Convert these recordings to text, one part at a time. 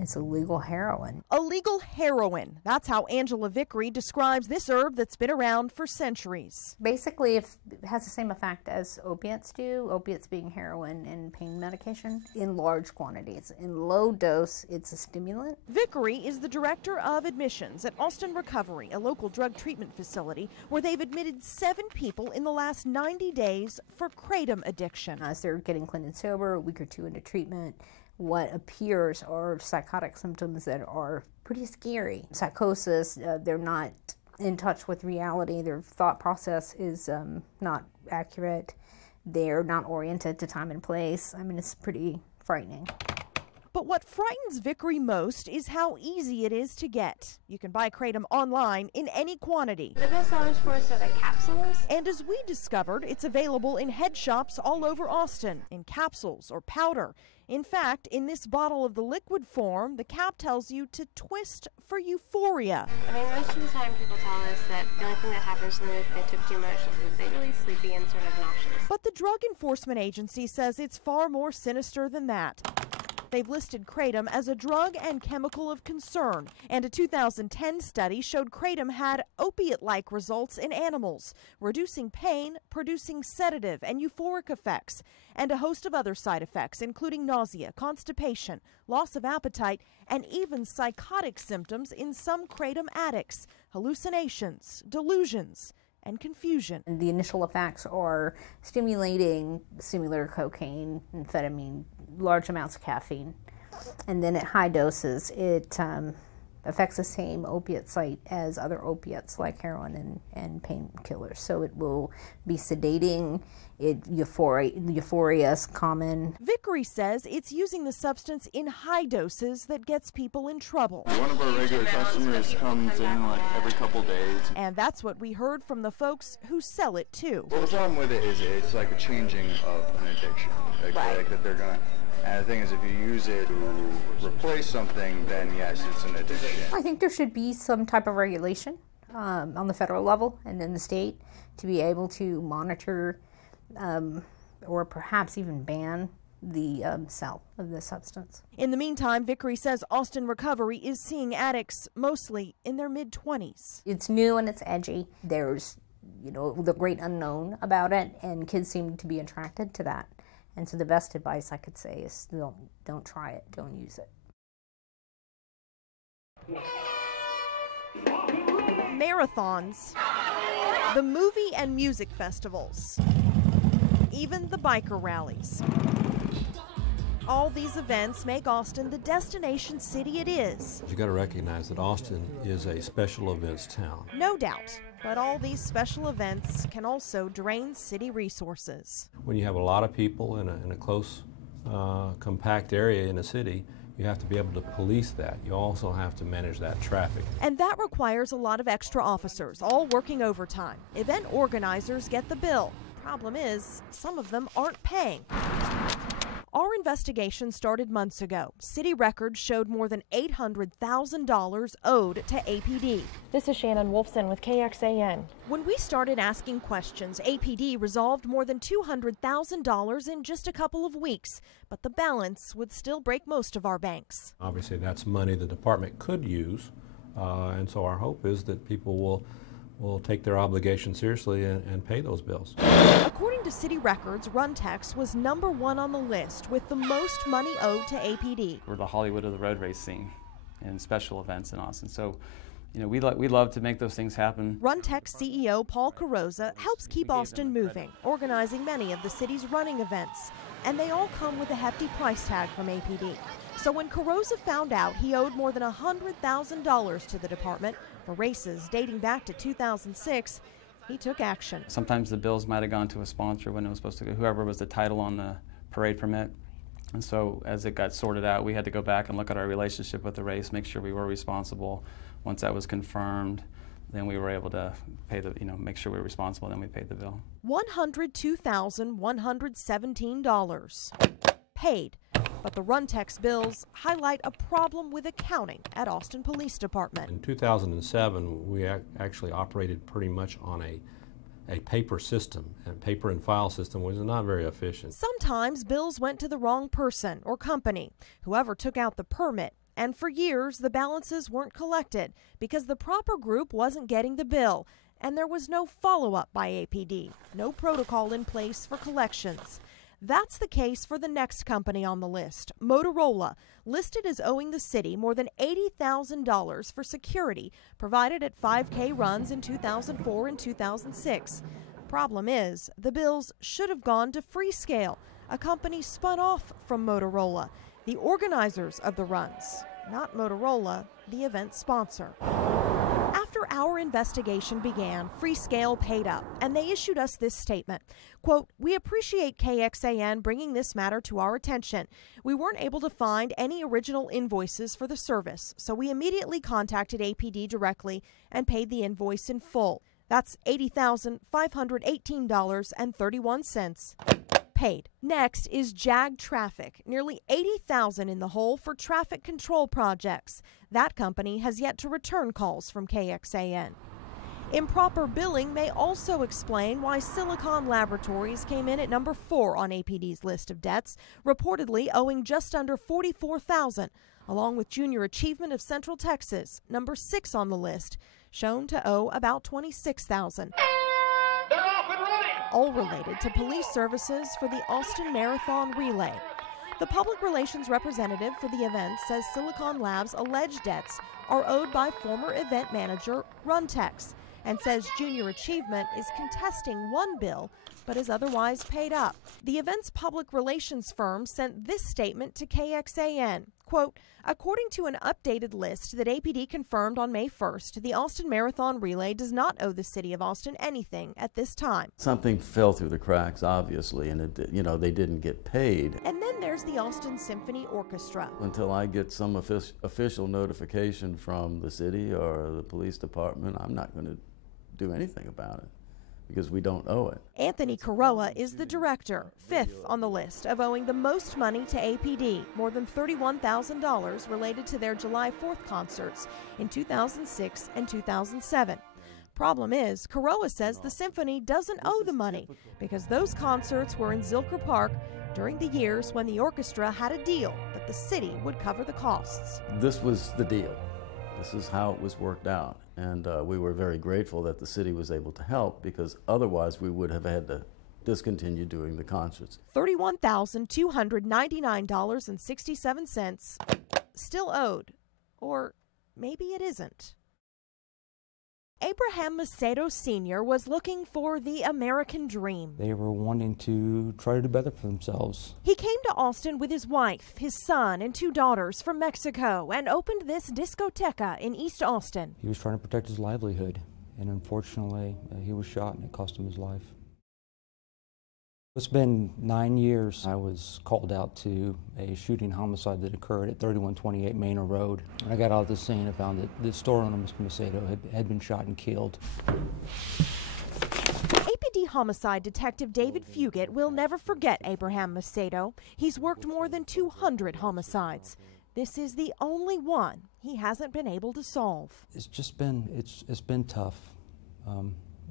It's illegal heroin. Illegal heroin. That's how Angela Vickery describes this herb that's been around for centuries. Basically, it has the same effect as opiates do, opiates being heroin and pain medication, in large quantities. In low dose, it's a stimulant. Vickery is the director of admissions at Austin Recovery, a local drug treatment facility where they've admitted 7 people in the last 90 days for kratom addiction. As they're getting clean and sober, a week or 2 into treatment, what appears are psychotic symptoms that are pretty scary. Psychosis, they're not in touch with reality. Their thought process is not accurate. They're not oriented to time and place. I mean, it's pretty frightening. But what frightens Vickery most is how easy it is to get. You can buy kratom online in any quantity. The best sellers for us are the capsules. And as we discovered, it's available in head shops all over Austin, in capsules or powder. In fact, in this bottle of the liquid form, the cap tells you to twist for euphoria. I mean, most of the time people tell us that the only thing that happens to them if they took too much is they're really sleepy and sort of nauseous. But the Drug Enforcement Agency says it's far more sinister than that. They've listed kratom as a drug and chemical of concern, and a 2010 study showed kratom had opiate-like results in animals, reducing pain, producing sedative and euphoric effects, and a host of other side effects, including nausea, constipation, loss of appetite, and even psychotic symptoms in some kratom addicts, hallucinations, delusions, and confusion. The initial effects are stimulating, similar to cocaine, amphetamine, large amounts of caffeine, and then at high doses it affects the same opiate site as other opiates like heroin and painkillers. So it will be sedating. Euphoria is common. Vickery says it's using the substance in high doses that gets people in trouble. One of our regular customers comes in like every couple days. And that's what we heard from the folks who sell it too. Well, the problem with it is it's like a changing of an addiction. Like that they're gonna. And the thing is, if you use it to replace something, then yes, it's an addiction. I think there should be some type of regulation on the federal level and in the state to be able to monitor or perhaps even ban the sale of this substance. In the meantime, Vickery says Austin Recovery is seeing addicts mostly in their mid-20s. It's new and it's edgy. There's, the great unknown about it, and kids seem to be attracted to that. And so the best advice I could say is don't try it, don't use it. Marathons, the movie and music festivals, even the biker rallies. All these events make Austin the destination city it is. You got to recognize that Austin is a special events town. No doubt, but all these special events can also drain city resources. When you have a lot of people in a close, compact area in a city, you have to be able to police that. You also have to manage that traffic. And that requires a lot of extra officers, all working overtime. Event organizers get the bill. Problem is, some of them aren't paying. Our investigation started months ago. City records showed more than $800,000 owed to APD. This is Shannon Wolfson with KXAN. When we started asking questions, APD resolved more than $200,000 in just a couple of weeks, but the balance would still break most of our banks. Obviously, that's money the department could use, and so our hope is that people will take their obligation seriously and pay those bills. According to city records, Runtex was #1 on the list with the most money owed to APD. We're the Hollywood of the road race scene and special events in Austin. So, we love to make those things happen. Runtex CEO Paul Carrozza helps keep Austin moving, organizing many of the city's running events, and they all come with a hefty price tag from APD. So when Carrozza found out he owed more than $100,000 to the department for races dating back to 2006, he took action. Sometimes the bills might have gone to a sponsor when it was supposed to go, whoever was the title on the parade permit. And so as it got sorted out, we had to go back and look at our relationship with the race, make sure we were responsible. Once that was confirmed, then we were able to pay make sure we were responsible, then we paid the bill. $102,117 paid. But the Runtex bills highlight a problem with accounting at Austin Police Department. In 2007, we actually operated pretty much on a paper system, and paper and file system was not very efficient. Sometimes bills went to the wrong person or company. Whoever took out the permit and for years the balances weren't collected because the proper group wasn't getting the bill, and there was no follow-up by APD, no protocol in place for collections. That's the case for the next company on the list, Motorola, listed as owing the city more than $80,000 for security provided at 5K runs in 2004 and 2006. Problem is, the bills should have gone to Freescale, a company spun off from Motorola, the organizers of the runs, not Motorola, the event sponsor. After our investigation began, Freescale paid up, and they issued us this statement. Quote, "We appreciate KXAN bringing this matter to our attention. We weren't able to find any original invoices for the service, so we immediately contacted APD directly and paid the invoice in full. That's $80,518.31 paid." Next is JAG Traffic, nearly $80,000 in the hole for traffic control projects. That company has yet to return calls from KXAN. Improper billing may also explain why Silicon Laboratories came in at number 4 on APD's list of debts, reportedly owing just under $44,000, along with Junior Achievement of Central Texas, number 6 on the list, shown to owe about $26,000. All related to police services for the Austin Marathon Relay. The public relations representative for the event says Silicon Labs' alleged debts are owed by former event manager Runtex, and says Junior Achievement is contesting one bill but is otherwise paid up. The event's public relations firm sent this statement to KXAN. Quote, "According to an updated list that APD confirmed on May 1st, the Austin Marathon Relay does not owe the city of Austin anything at this time." Something fell through the cracks, obviously, and they didn't get paid. And then there's the Austin Symphony Orchestra. Until I get some official notification from the city or the police department, I'm not going to do anything about it, because we don't owe it. Anthony Caroa is the director, 5th on the list of owing the most money to APD, more than $31,000 related to their July 4th concerts in 2006 and 2007. Problem is, Caroa says the symphony doesn't owe the money because those concerts were in Zilker Park during the years when the orchestra had a deal that the city would cover the costs. This was the deal. This is how it was worked out. And we were very grateful that the city was able to help, because otherwise we would have had to discontinue doing the concerts. $31,299.67 still owed. Or maybe it isn't. Abraham Macedo Sr. was looking for the American dream. They were wanting to try to do better for themselves. He came to Austin with his wife, his son, and 2 daughters from Mexico and opened this discoteca in East Austin. He was trying to protect his livelihood, and unfortunately, he was shot and it cost him his life. It's been 9 years. I was called out to a shooting homicide that occurred at 3128 Manor Road. When I got out of the scene, I found that the store owner, Mr. Macedo, had been shot and killed. APD homicide detective David Fugit will never forget Abraham Macedo. He's worked more than 200 homicides. This is the only one he hasn't been able to solve. It's just been, it's been tough.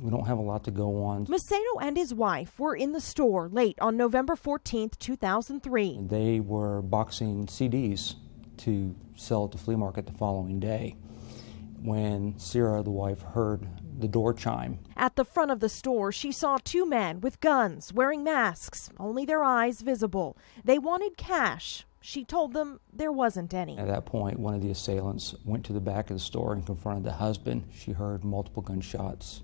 We don't have a lot to go on. Macedo and his wife were in the store late on November 14th, 2003. They were boxing CDs to sell at the flea market the following day when Sarah, the wife, heard the door chime. At the front of the store, she saw 2 men with guns, wearing masks, only their eyes visible. They wanted cash. She told them there wasn't any. At that point, one of the assailants went to the back of the store and confronted the husband. She heard multiple gunshots,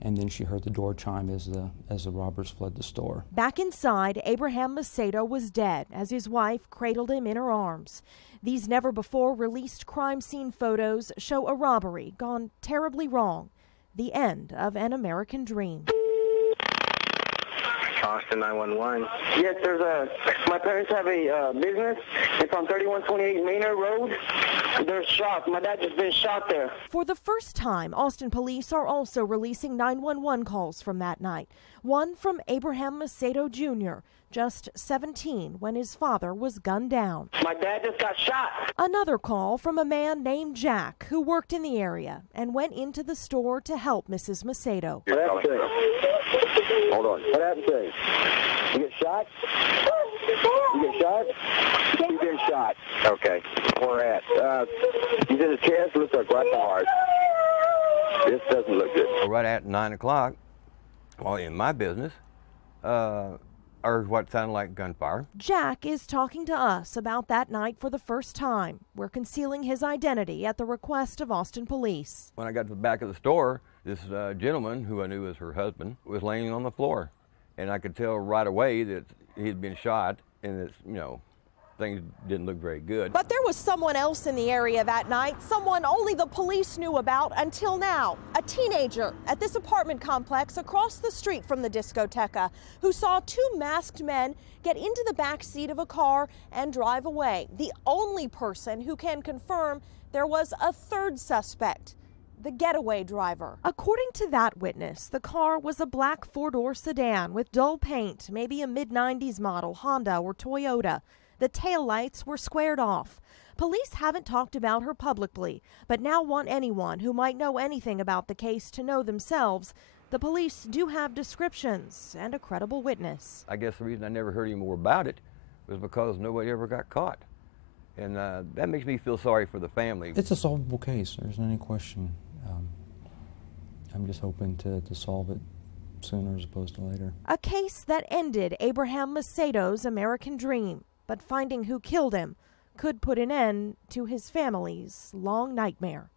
and then she heard the door chime as the robbers fled the store. Back inside, Abraham Macedo was dead as his wife cradled him in her arms. These never-before-released crime scene photos show a robbery gone terribly wrong, the end of an American dream. Austin 911. Yes, my parents have a business. It's on 3128 Manor Road. They're shot. My dad just been shot there. For the first time, Austin police are also releasing 911 calls from that night. One from Abraham Macedo Jr., just 17 when his father was gunned down. My dad just got shot. Another call from a man named Jack who worked in the area and went into the store to help Mrs. Macedo. Hold on. What happened to you? You get shot? You get shot? You get shot. Okay. Where at? at? He's in his chest, looks like right the heart. This doesn't look good. Right at 9 o'clock, well, in my business, heard what sounded like gunfire. Jack is talking to us about that night for the first time. We're concealing his identity at the request of Austin police. When I got to the back of the store, this gentleman, who I knew was her husband, was laying on the floor. And I could tell right away that he'd been shot and that, you know, things didn't look very good. But there was someone else in the area that night, someone only the police knew about until now. A teenager at this apartment complex across the street from the discoteca who saw two masked men get into the back seat of a car and drive away. The only person who can confirm there was a third suspect, the getaway driver. According to that witness, the car was a black four-door sedan with dull paint, maybe a mid-90s model Honda or Toyota. The taillights were squared off. Police haven't talked about her publicly, but now want anyone who might know anything about the case to know themselves. The police do have descriptions and a credible witness. I guess the reason I never heard any more about it was because nobody ever got caught. And that makes me feel sorry for the family. It's a solvable case, there's any question. I'm just hoping to solve it sooner as opposed to later. A case that ended Abraham Macedo's American dream, but finding who killed him could put an end to his family's long nightmare.